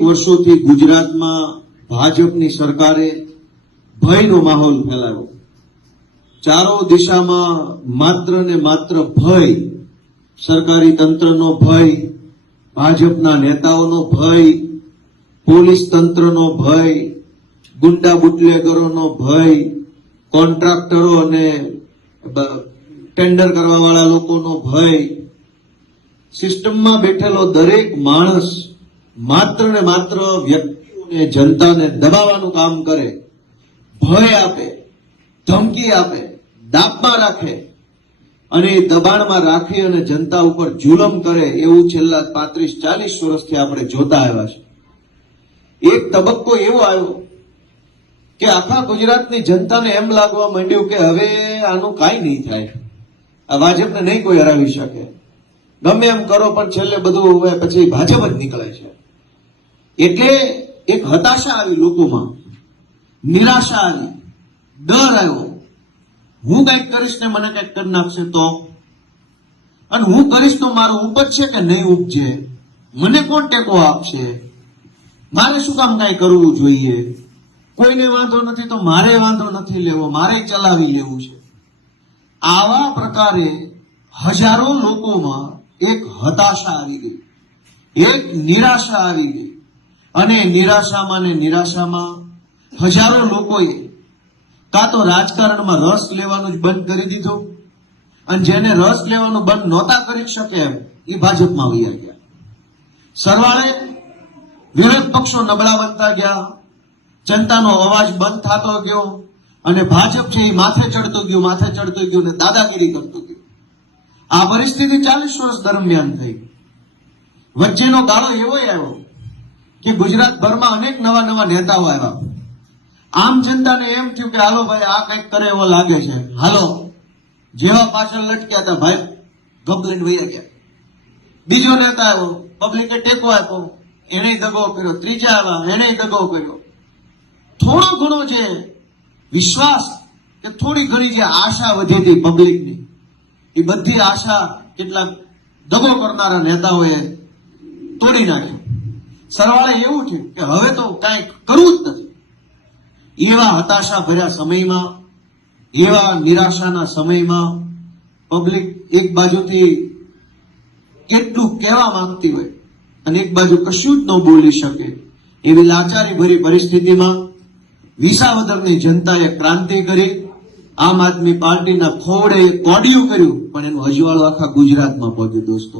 વર્ષોથી ગુજરાતમાં ભાજપની સરકારે ભયનો માહોલ ફેલાવ્યો। ચારો દિશામાં માત્ર ને માત્ર ભય, સરકારી તંત્રનો ભય, ભાજપના નેતાઓનો ભય, પોલીસ તંત્રનો ભય, ગુંડા બુટલેગરોનો ભય, કોન્ટ્રાક્ટરો અને ટેન્ડર કરવાવાળા લોકોનો ભય, સિસ્ટમમાં બેઠેલો દરેક માણસ માત્ર ને માત્ર વ્યક્તિઓને, જનતાને દબાવવાનું કામ કરે, ભય આપે, ધમકી આપે, દાબમાં રાખે અને દબાણમાં રાખી અને જનતા ઉપર જુલમ કરે એવું છેલ્લા 35-40 વર્ષથી આપણે જોતા આવ્યા છે। એક તબક્કો એવો આવ્યો કે આખા ગુજરાતની જનતાને એમ લાગવા માંડ્યું કે હવે આનું કાંઈ નહીં થાય, આ ભાજપને નહીં કોઈ હરાવી શકે, ગમે એમ કરો પણ છેલ્લે બધું હવે પછી ભાજપ જ નીકળે છે। એટલે એક હતાશા આવી લોકોમાં, નિરાશા આવી, ડર આવ્યો, હું કંઈક કરીશ ને મને કંઈક કરી નાખશે તો, અને હું કરીશ તો મારું ઉપજશે કે નહીં ઉપજે, મને કોણ ટેકો આપશે, મારે શું કામ કાંઈ કરવું જોઈએ, કોઈને વાંધો નથી તો મારે વાંધો નથી લેવો, મારે ચલાવી લેવું છે। આવા પ્રકારે હજારો લોકોમાં એક હતાશા આવી ગઈ, એક નિરાશા આવી ગઈ અને નિરાશામાં હજારો લોકોએ કાં તો રાજકારણમાં રસ લેવાનું જ બંધ કરી દીધું, અને જેને રસ લેવાનું બંધ નહોતા કરી શકે એમ એ ભાજપમાં વયા ગયા। સરવાળે વિરોધ પક્ષો નબળા બનતા ગયા, જનતાનો અવાજ બંધ થતો ગયો અને ભાજપ છે એ માથે ચડતું ગયું ને દાદાગીરી કરતું ગયું। આ પરિસ્થિતિ 40 વર્ષ દરમિયાન થઈ। વચ્ચેનો ગાળો એવો આવ્યો કે ગુજરાતભરમાં અનેક નવા નેતાઓ આવ્યા। આમ જનતાને એમ થયું કે હાલો ભાઈ આ કંઈક કરે એવો લાગે છે, હાલો, જેવા પાછળ લટક્યા હતા ભાઈ ગબલીને વયા ગયા। બીજો નેતા આવ્યો, પબ્લિકે ટેકો આપ્યો, એને દગો કર્યો, ત્રીજા આવ્યા, એને દગો કર્યો। થોડો ઘણો જે વિશ્વાસ કે થોડી ઘણી જે આશા વધી હતી પબ્લિકની, એ બધી આશા કેટલાક દગો કરનારા નેતાઓએ તોડી નાખ્યો। સરવાળે એવું થયું કે હવે તો કાંઈ કરવું જ નથી। એવા હતાશા ભર્યા સમયમાં, એવા નિરાશાના સમયમાં પબ્લિક એક બાજુથી કેટલું કહેવા માંગતી હોય અને એક બાજુ કશું જ ન બોલી શકે એવી લાચારી ભરી પરિસ્થિતિમાં વિસાવદરની જનતાએ ક્રાંતિ કરી, આમ આદમી પાર્ટીના ખોવડે કોડિયું કર્યું, પણ એનું અજવાળું આખા ગુજરાતમાં પહોંચ્યું। દોસ્તો,